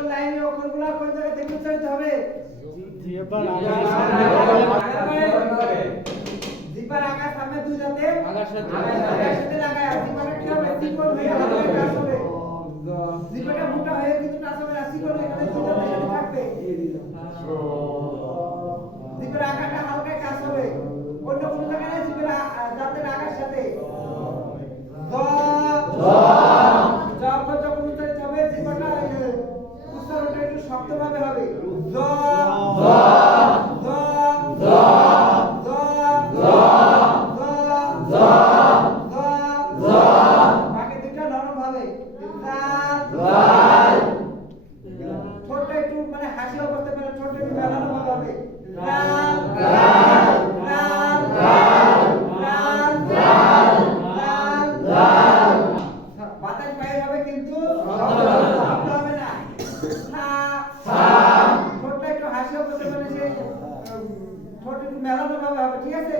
অক্ষর লাইনের অক্ষরগুলো কোন জায়গা থেকে উচ্চারিত হবে? জিহ্বার আকার সামনে দুই দাঁতে আগার সাথে লাগায় জিহ্বাটা কি হবে? চিকন হয়ে হালকা টাচ হবে। জিহ্বাটা মোটা হয়ে কিন্তু টাচ হবে না, চিকন হয়ে এখানে দুই দাঁতের সাথে থাকবে। জিহ্বার আকারটা হালকা টাচ হবে। অন্য কোনো জায়গায় না, জিহ্বার দাঁতের আকার সাথে দ যখন যখন উচ্চারিত হবে জিহ্বাটা উচ্চারণটা একটু শক্তভাবে হবে। দ দ দ দ দ দ বাকি দুটো নরম ভাবে। লাল ছোট একটু মানে হাসি অবস্থা মানে ছোট একটু মেলানো ভাবে হবে। লাল লাল লাল লাল লাল লাল বাতাস বাইরে হবে কিন্তু শব্দ হবে না। ছোট একটু হাসি অবস্থা মানে সে ছোট একটু মেলানো ভাবে হবে, ঠিক আছে?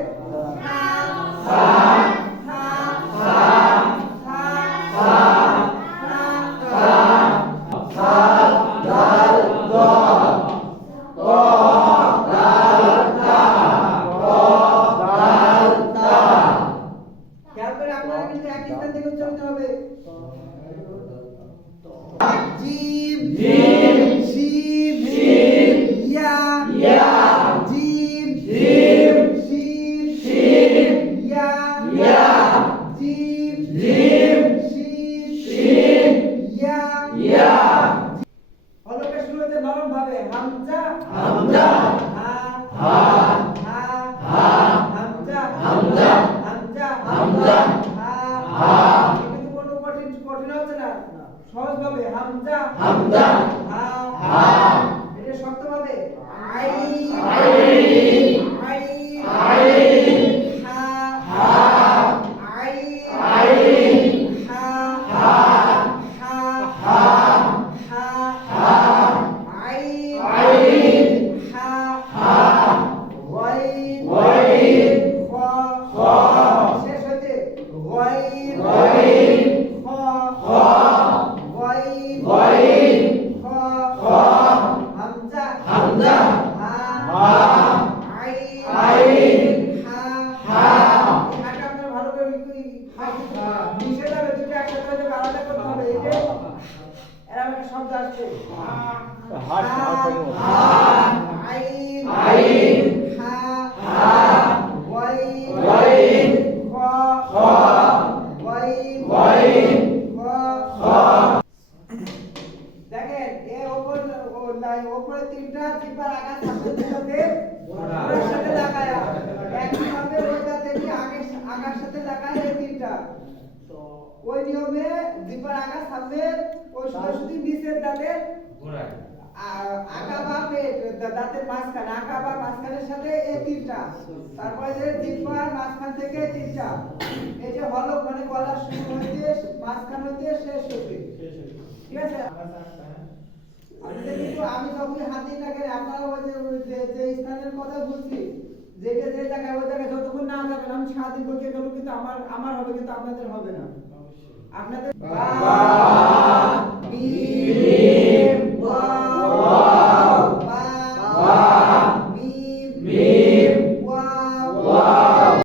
খেয়াল করে আপনারা কিন্তু এক স্থান থেকে উচ্চারিত হবে। জিম জিম শিম শিম ইয়া ইয়া জিম জিম শিম শিম ইয়া ইয়া জিম জিম শিম শিম ইয়া ইয়া হলকের শুরুতে নরম ভাবে হামজা হামজা হা হা হা হা হামজা হামজা হামজা হামজা হা হা কিন্তু কোনো কঠিন হচ্ছে না, সহজ ভাবে হামজা হামজা হা হা এটা শক্ত ভাবে আইন আইন আইন আইন হা হা আইন আইন হা হা হা হা হা হা আইন আইন হা হা ওয়াইন ওয়াইন খ খ শেষ হতে ওয়াইন ওয়াইন খ খ ওয়াইন ওয়াইন খ খ হামজা হামজা হা হা আইন আইন হা হা এটা আপনারা ভালো করে মিশে যাবে, দুটো একসাথে হয়ে যাবে, আলাদা করতে হবে। এটা এরকম একটা শব্দ আসছে আইন আইন হা হা ওয়াইন ওয়াইন খ খ ওয়াইন ওয়াইন খ খ দেখেন এই উপরে তিনটা জিহ্বার আকার সামনে সাথে ওর সাথে লাগায়া একই ভাবে ওই দাঁতে কি আকার সাথে লাগায় এই তিনটা ওই নিয়মে জিহ্বার আকার সামনে ওই সোজাসুজি নিচের দাঁতের ঘোরায় আগা বা পেট দাঁতের মাঝখানে আগা বা মাঝখানের সাথে এই তিনটা, তারপরে যে জিহ্বার মাঝখান থেকে তিনটা, এই যে হলক মানে গলা শুরু হইতে মাঝখান হইতে শেষ হইতে, ঠিক আছে? কিন্তু আমি যখনই হাতে লাগে আপনারা ওই যে স্থানের কথা বলছি যেটা যে জায়গায় ওই জায়গায় যতক্ষণ না যাবেন আমি সারাদিন বসে গেল কিন্তু আমার হবে কিন্তু আপনাদের হবে না। আপনাদের বা মিম ওয়া